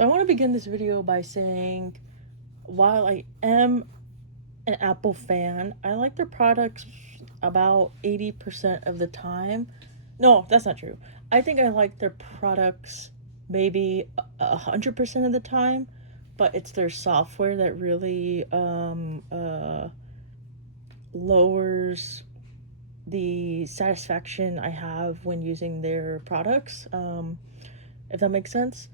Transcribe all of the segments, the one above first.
So I want to begin this video by saying, while I am an Apple fan, I like their products about 80% of the time. No, that's not true. I think I like their products maybe 100% of the time, but it's their software that really lowers the satisfaction I have when using their products. If that makes sense.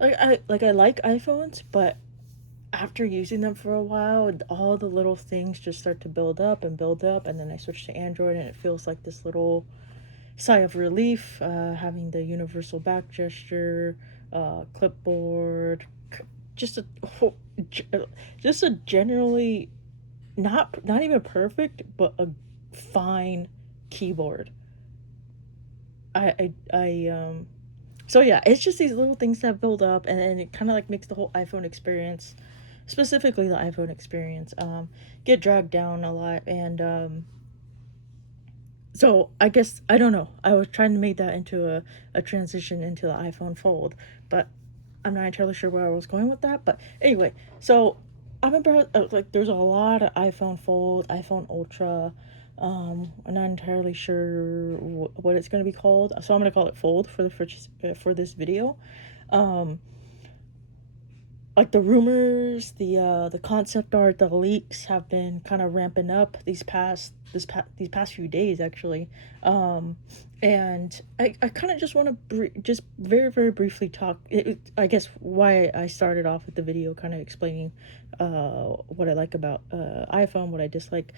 I like iPhones, but after using them for a while, all the little things just start to build up, and then I switch to Android, and it feels like this little sigh of relief, having the universal back gesture, clipboard, just a just a generally not even perfect, but a fine keyboard. I so yeah, it's just these little things that build up, and it kind of like makes the whole iPhone experience, specifically the iPhone experience, get dragged down a lot. And so I guess I don't know. I was trying to make that into a transition into the iPhone Fold, but I'm not entirely sure where I was going with that. But anyway, so I remember like there's a lot of iPhone Fold, iPhone Ultra. I'm not entirely sure what it's going to be called, so I'm going to call it Fold for this video. Um, like the rumors, the concept art, the leaks have been kind of ramping up these past few days actually. um and I kind of just want to just very briefly talk I guess why I started off with the video kind of explaining what I like about iPhone, what I dislike,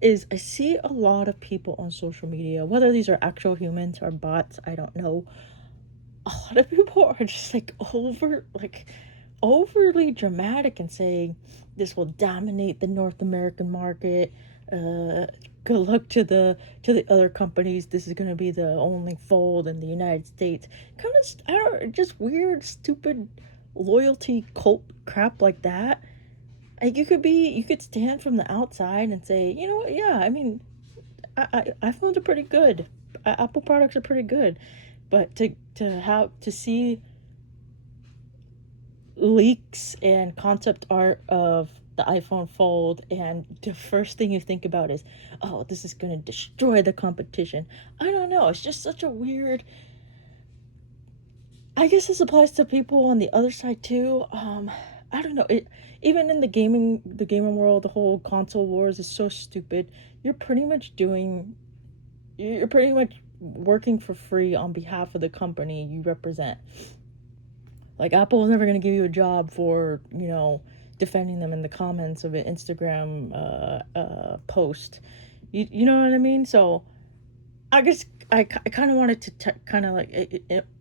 is I see a lot of people on social media, whether these are actual humans or bots, I don't know. A lot of people are just like overly dramatic and saying this will dominate the North American market. Good luck to the other companies. This is gonna be the only fold in the United States. Kind of, I don't, just weird, stupid loyalty cult crap like that. Like you could stand from the outside and say, you know what? Yeah, I mean, iPhones are pretty good. Apple products are pretty good, but to see leaks and concept art of the iPhone Fold, and the first thing you think about is, oh, this is going to destroy the competition. I don't know. It's just such a weird. I guess this applies to people on the other side too. I don't know. Even in the gaming world, the whole console wars is so stupid. You're pretty much doing. You're pretty much working for free on behalf of the company you represent. Like Apple is never going to give you a job for, defending them in the comments of an Instagram post. You know what I mean? So I guess I kind of wanted to kind of like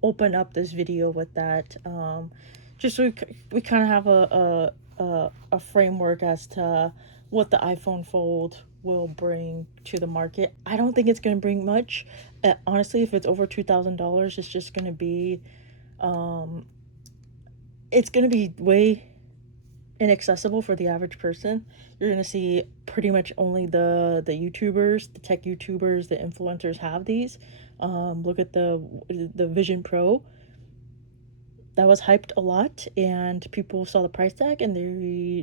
open up this video with that. Just so we kind of have a framework as to what the iPhone Fold will bring to the market. I don't think it's going to bring much. Honestly, if it's over $2,000, it's just going to be um, it's going to be way inaccessible for the average person. You're going to see pretty much only the YouTubers, the tech YouTubers, the influencers have these. Look at the Vision Pro. That was hyped a lot, and people saw the price tag, and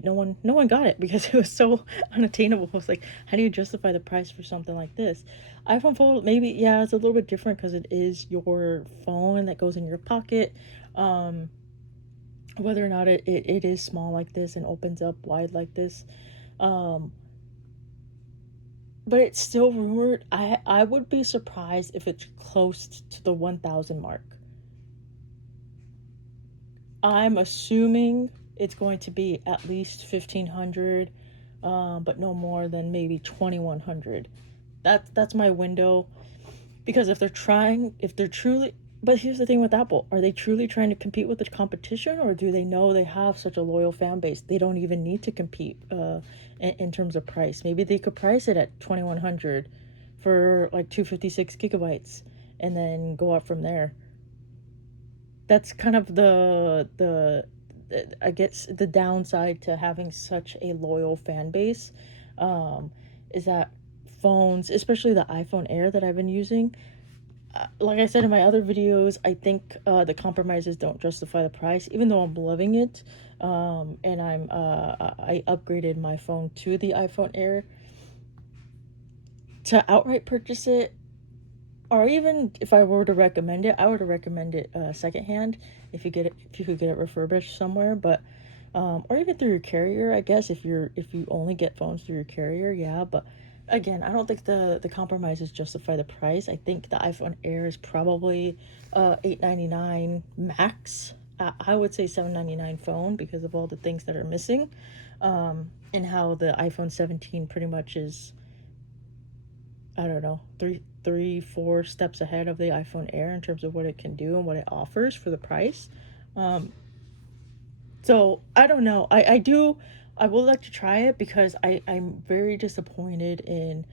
no one got it because it was so unattainable. It was like, how do you justify the price for something like this? iPhone Fold, maybe, yeah, it's a little bit different because it is your phone that goes in your pocket. Um, whether or not it is small like this and opens up wide like this. Um, but it's still rumored. I would be surprised if it's close to the 1,000 mark. I'm assuming it's going to be at least 1,500, but no more than maybe 2,100. That's my window, because if they're truly, but here's the thing with Apple, are they truly trying to compete with the competition, or do they know they have such a loyal fan base they don't even need to compete in terms of price? Maybe they could price it at 2,100 for like 256 gigabytes and then go up from there. That's kind of I guess the downside to having such a loyal fan base, um, is that phones, especially the iPhone Air that I've been using, like I said in my other videos, I think the compromises don't justify the price, even though I'm loving it. And I upgraded my phone to the iPhone Air. To outright purchase it, or even if I were to recommend it, I would recommend it secondhand if you could get it refurbished somewhere, but or even through your carrier, I guess if you only get phones through your carrier, yeah. But again, I don't think the compromises justify the price. I think the iPhone Air is probably $899 max. I would say $799 phone because of all the things that are missing, and how the iPhone 17 pretty much is, I don't know, four steps ahead of the iPhone Air in terms of what it can do and what it offers for the price. Um, so I don't know. I would like to try it because I'm very disappointed in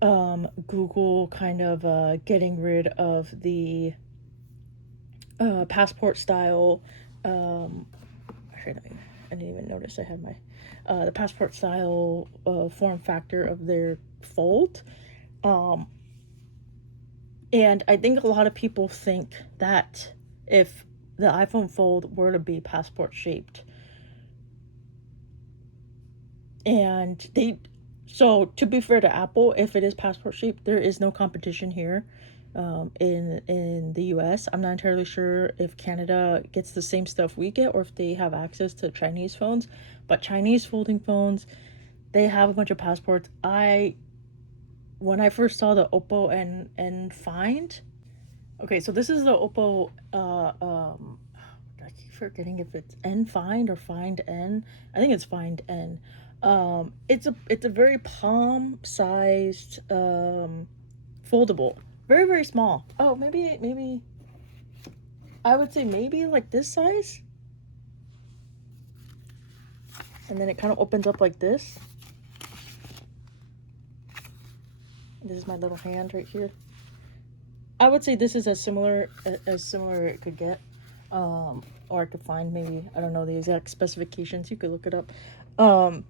Google kind of getting rid of the passport style. Um, I didn't even notice I had my the passport style form factor of their fold. Um, And I think a lot of people think that if the iPhone Fold were to be passport shaped, and they, so to be fair to Apple, if it is passport shaped, there is no competition here, in the U.S. I'm not entirely sure if Canada gets the same stuff we get or if they have access to Chinese phones, but Chinese folding phones, they have a bunch of passports. When I first saw the Oppo and Find. Okay, so this is the Oppo. I keep forgetting if it's N Find or Find N. I think it's Find N. It's a very palm sized foldable, very very small. Oh, maybe I would say maybe like this size, and then it kind of opens up like this. This is my little hand right here. I would say this is as similar it could get. Or I could find, maybe, I don't know the exact specifications. You could look it up. Um,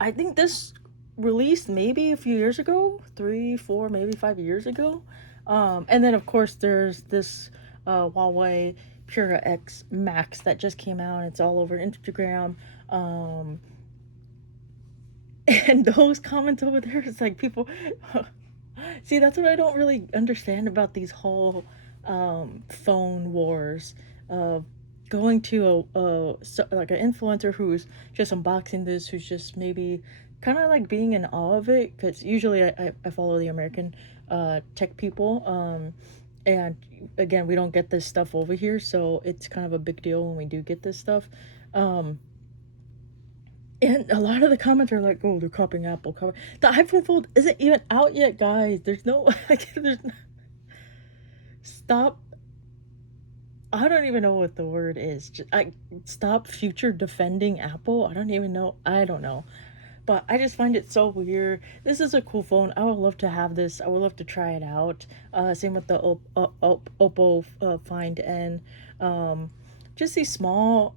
I think this released maybe a few years ago, 3, 4, maybe 5 years ago. And then of course there's this Huawei Pura X Max that just came out. It's all over Instagram. Um, and those comments over there, it's like people. See, that's what I don't really understand about these whole phone wars. Of going to like an influencer who's just unboxing this, who's just maybe kind of like being in awe of it. Because usually I follow the American tech people. And again, we don't get this stuff over here, so it's kind of a big deal when we do get this stuff. Um, and a lot of the comments are like, "Oh, they're copying Apple." The iPhone Fold isn't even out yet, guys. There's no like, there's stop. I don't even know what the word is. Stop future defending Apple. I don't even know. I don't know. But I just find it so weird. This is a cool phone. I would love to have this. I would love to try it out. Same with the Oppo Find N. Just these small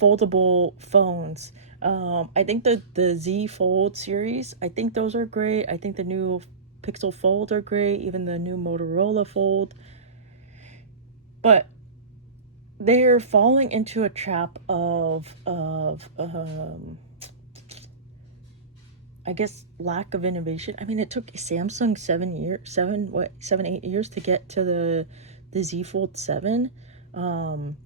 foldable phones. I think the Z Fold series, I think those are great. I think the new Pixel Fold are great, even the new Motorola Fold. But they're falling into a trap of I guess lack of innovation. I mean, it took Samsung 8 years to get to the Z Fold 7. Um,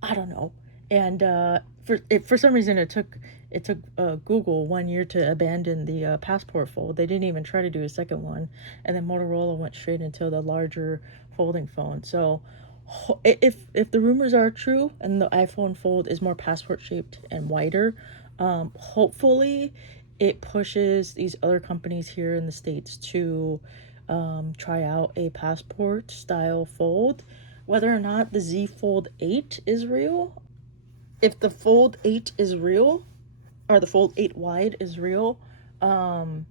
I don't know. And for some reason it took Google 1 year to abandon the Passport Fold. They didn't even try to do a second one, and then Motorola went straight into the larger folding phone. So if the rumors are true and the iPhone Fold is more passport shaped and wider, hopefully it pushes these other companies here in the States to try out a passport style fold. Whether or not the Z Fold 8 is real, if the Fold 8 is real, or the Fold 8 wide is real, um,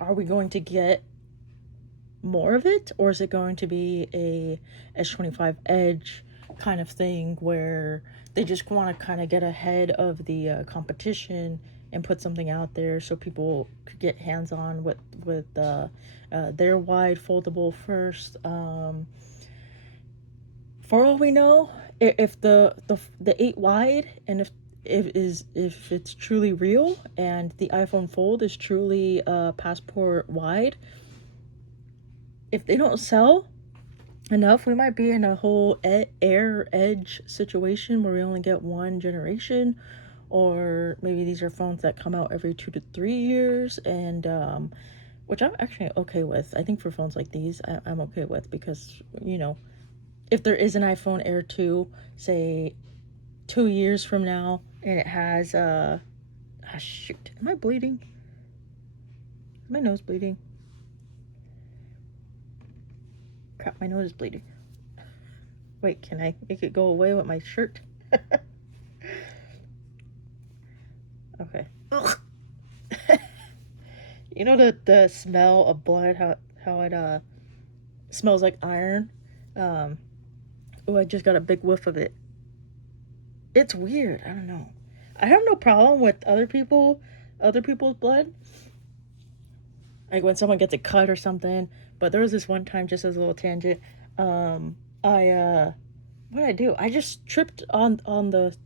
are we going to get more of it? Or is it going to be a S25 Edge kind of thing where they just want to kind of get ahead of the competition and put something out there so people could get hands on with their wide foldable first. For all we know, if the 8 wide, and if it's truly real and the iPhone Fold is truly passport wide, if they don't sell enough, we might be in a whole air edge situation where we only get one generation, or maybe these are phones that come out every 2 to 3 years, and which I'm actually okay with. I think for phones like these, I'm okay with, because if there is an iPhone Air 2, say 2 years from now, and it has shoot, am I bleeding? Is my nose bleeding? Crap, my nose is bleeding. Wait, can I make it go away with my shirt? Okay. Ugh. You know the smell of blood, how it smells like iron? Um oh, I just got a big whiff of it. It's weird. I don't know. I have no problem with other people's blood. Like when someone gets a cut or something. But there was this one time, just as a little tangent, I what did I do? I just tripped on the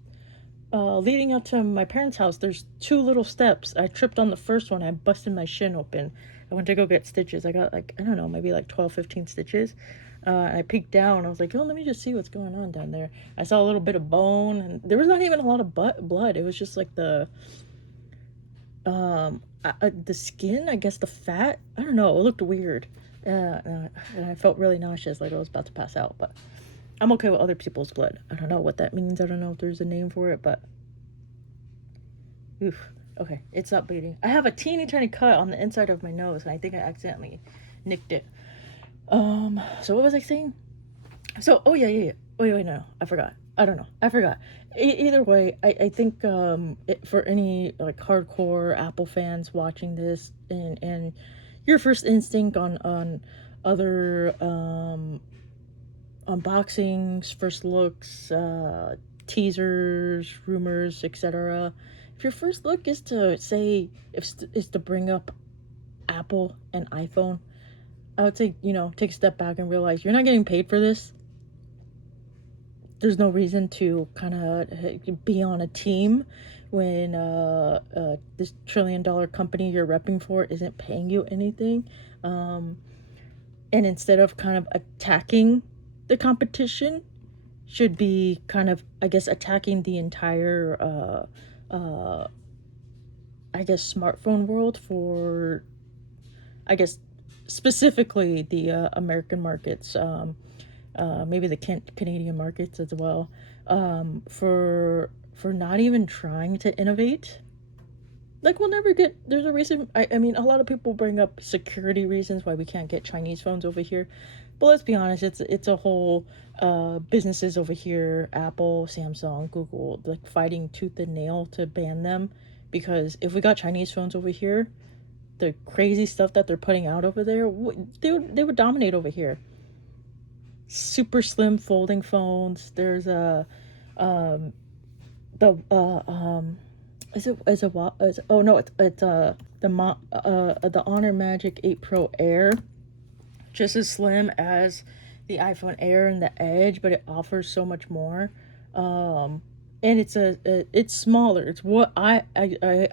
leading up to my parents' house. There's two little steps. I tripped on the first one. I busted my shin open. I went to go get stitches. I got, like, I don't know, maybe like 12, 15 stitches. I peeked down. I was like, oh, let me just see what's going on down there. I saw a little bit of bone, and there was not even a lot of blood. It was just like the skin, I guess, the fat. I don't know. It looked weird. And I felt really nauseous, like I was about to pass out. But I'm okay with other people's blood. I don't know what that means. I don't know if there's a name for it, but oof. Okay, it's not bleeding. I have a teeny tiny cut on the inside of my nose, and I think I accidentally nicked it. So what was I saying? So, oh yeah. Oh yeah, wait, no, I forgot. I don't know. I forgot. Either way, I think for any like hardcore Apple fans watching this, and your first instinct on other unboxings, first looks, teasers, rumors, etc. If your first look is to say, is to bring up Apple and iPhone, I would say, take a step back and realize you're not getting paid for this. There's no reason to kind of be on a team when this $1 trillion company you're repping for isn't paying you anything. And instead of kind of attacking the competition, should be kind of, I guess, attacking the entire, I guess, smartphone world for, I guess, specifically the American markets, maybe the Canadian markets as well, for not even trying to innovate. Like, we'll never get, there's a reason, I mean, a lot of people bring up security reasons why we can't get Chinese phones over here. But let's be honest, it's a whole businesses over here, Apple, Samsung, Google, like fighting tooth and nail to ban them, because if we got Chinese phones over here, the crazy stuff that they're putting out over there, they would dominate over here. Super slim folding phones. There's a the oh no, it's the Honor Magic 8 Pro Air, just as slim as the iPhone Air and the Edge, but it offers so much more. And it's smaller. It's what I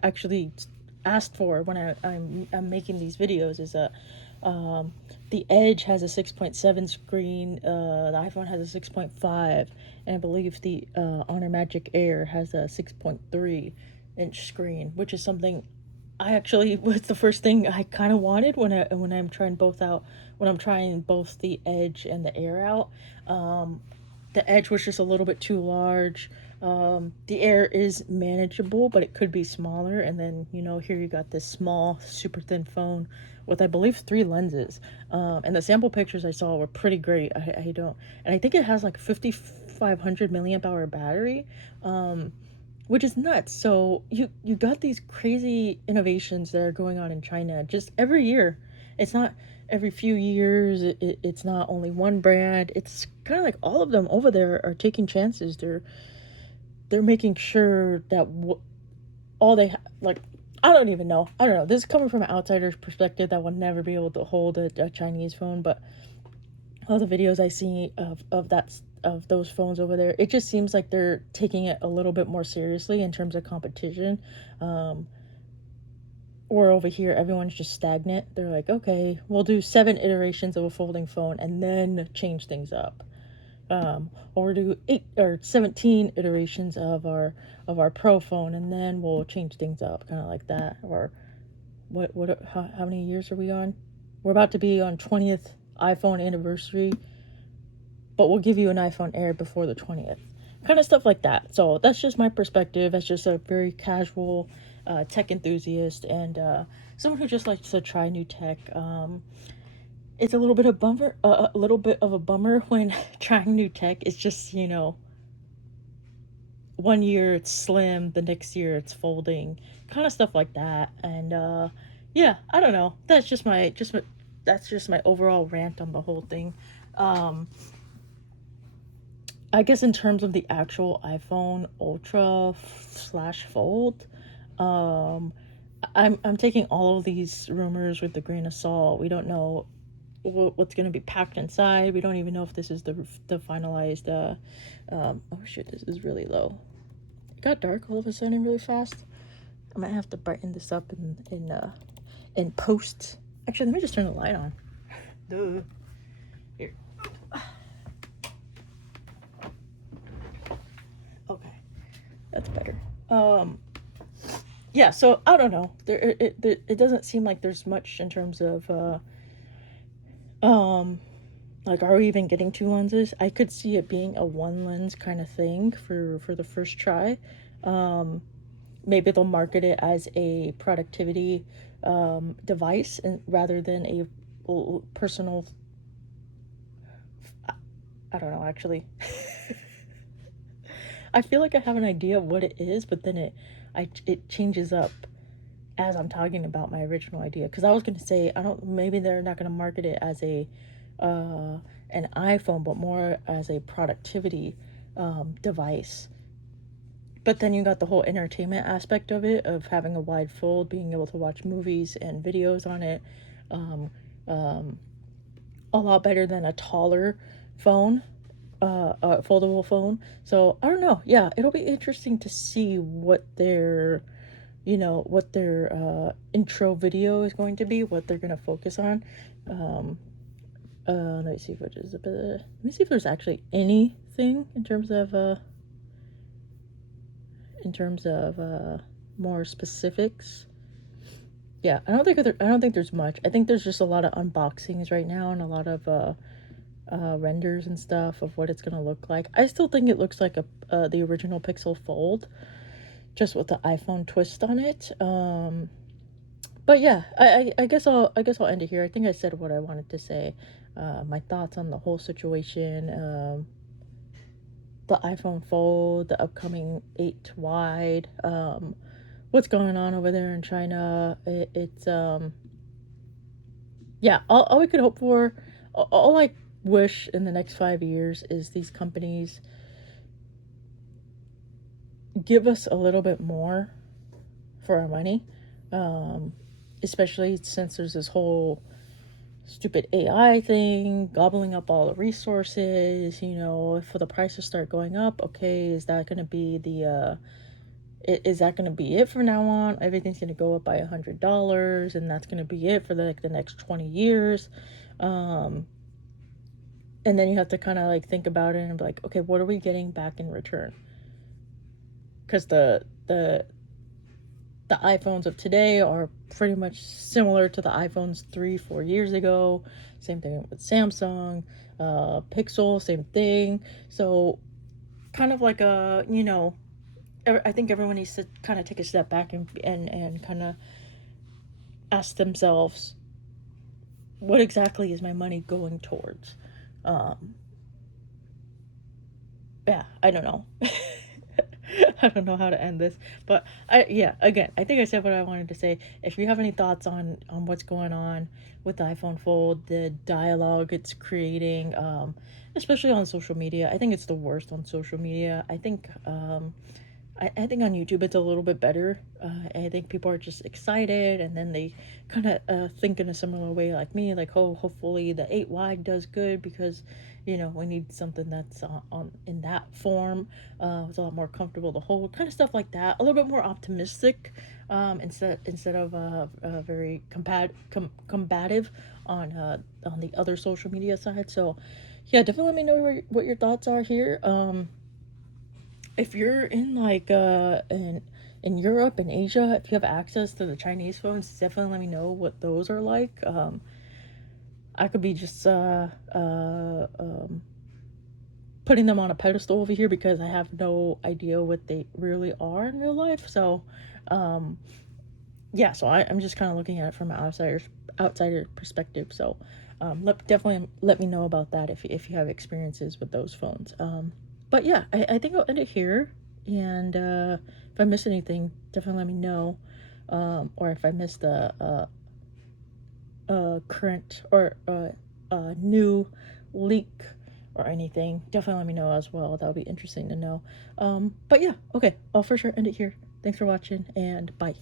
actually asked for when I'm making these videos. Is the Edge has a 6.7 screen, the iPhone has a 6.5, and I believe the Honor Magic Air has a 6.3-inch screen, which is something I actually was the first thing I kind of wanted when I'm trying both out, when I'm trying both the Edge and the Air out. The Edge was just a little bit too large. The Air is manageable, but it could be smaller. And then, here you got this small, super thin phone with, I believe, 3 lenses. And the sample pictures I saw were pretty great. And I think it has like 5,500 milliamp hour battery, which is nuts. So you got these crazy innovations that are going on in China just every year. It's not every few years. It's not only one brand. It's kind of like all of them over there are taking chances. They're making sure that all they like, I don't even know. I don't know. This is coming from an outsider's perspective that will never be able to hold a Chinese phone, but all the videos I see of those phones over there, it just seems like they're taking it a little bit more seriously in terms of competition. Um, or over here, everyone's just stagnant. They're like, okay, we'll do 7 iterations of a folding phone and then change things up. Or do 8 or 17 iterations of our pro phone and then we'll change things up, kind of like that. Or how many years are we on? We're about to be on 20th iPhone anniversary, but we'll give you an iPhone Air before the 20th. Kind of stuff like that. So that's just my perspective. That's just a very casual tech enthusiast and someone who just likes to try new tech. It's a little bit of a bummer when trying new tech. It's just, one year it's slim, the next year it's folding, kind of stuff like that. And yeah, I don't know. That's just my overall rant on the whole thing. Um, I guess in terms of the actual iPhone Ultra slash Fold, um, I'm taking all of these rumors with a grain of salt. We don't know what's going to be packed inside. We don't even know if this is the finalized. Oh shit, this is really low. It got dark all of a sudden really fast. I might have to brighten this up in post. Actually, let me just turn the light on. Duh. Here. Okay, that's better. Yeah. So I don't know. It doesn't seem like there's much in terms of um like, are we even getting 2 lenses? I could see it being a one lens kind of thing for the first try. Um, Maybe they'll market it as a productivity device and rather than a personal. I don't know actually. I feel like I have an idea of what it is, but then it changes up as I'm talking about my original idea. Because I was gonna say I don't. Maybe they're not gonna market it as a uh, an iPhone, but more as a productivity device. But then you got the whole entertainment aspect of it, of having a wide fold, being able to watch movies and videos on it, um, um, a lot better than a taller phone, a foldable phone. So I don't know. Yeah, it'll be interesting to see what their intro video is going to be, what they're going to focus on. Um, let me see let me see if there's actually anything in terms of more specifics. Yeah, I don't think there's much. I think there's just a lot of unboxings right now and a lot of renders and stuff of what it's gonna look like. I still think it looks like the original Pixel Fold, just with the iPhone twist on it. But yeah, I guess I'll end it here. I think I said what I wanted to say. My thoughts on the whole situation. The iPhone Fold, the upcoming 8 wide, what's going on over there in China. It's yeah, all we could hope for, all I wish in the next 5 years is these companies give us a little bit more for our money, um, especially since there's this whole stupid AI thing gobbling up all the resources. If the prices start going up, okay, is that going to be is that going to be it from now on? Everything's going to go up by $100, and that's going to be it for the next 20 years. Um, and then you have to kind of like think about it and be like, okay, what are we getting back in return? Because the iPhones of today are pretty much similar to the iPhones 3-4 years ago. Same thing with Samsung, Pixel, same thing. So kind of like I think everyone needs to kind of take a step back and kind of ask themselves, what exactly is my money going towards? Um, yeah, I don't know. I don't know how to end this, but yeah, again, I think I said what I wanted to say. If you have any thoughts on what's going on with the iPhone Fold, the dialogue it's creating, especially on social media, I think it's the worst on social media. I think on YouTube it's a little bit better. I think people are just excited, and then they kind of think in a similar way like me, like, oh, hopefully the 8 wide does good because, we need something that's on in that form. It's a lot more comfortable to hold, kind of stuff like that. A little bit more optimistic, instead of very combative on the other social media side. So, yeah, definitely let me know what your thoughts are here. If you're in like in Europe and Asia, if you have access to the Chinese phones, definitely let me know what those are like. I could be just putting them on a pedestal over here because I have no idea what they really are in real life. So, um, yeah, so I'm just kind of looking at it from an outsider perspective. So, definitely let me know about that if you have experiences with those phones. But yeah, I think I'll end it here. And if I miss anything, definitely let me know. Or if I missed current or new leak or anything, definitely let me know as well. That would be interesting to know. But yeah, okay, I'll for sure end it here. Thanks for watching, and bye.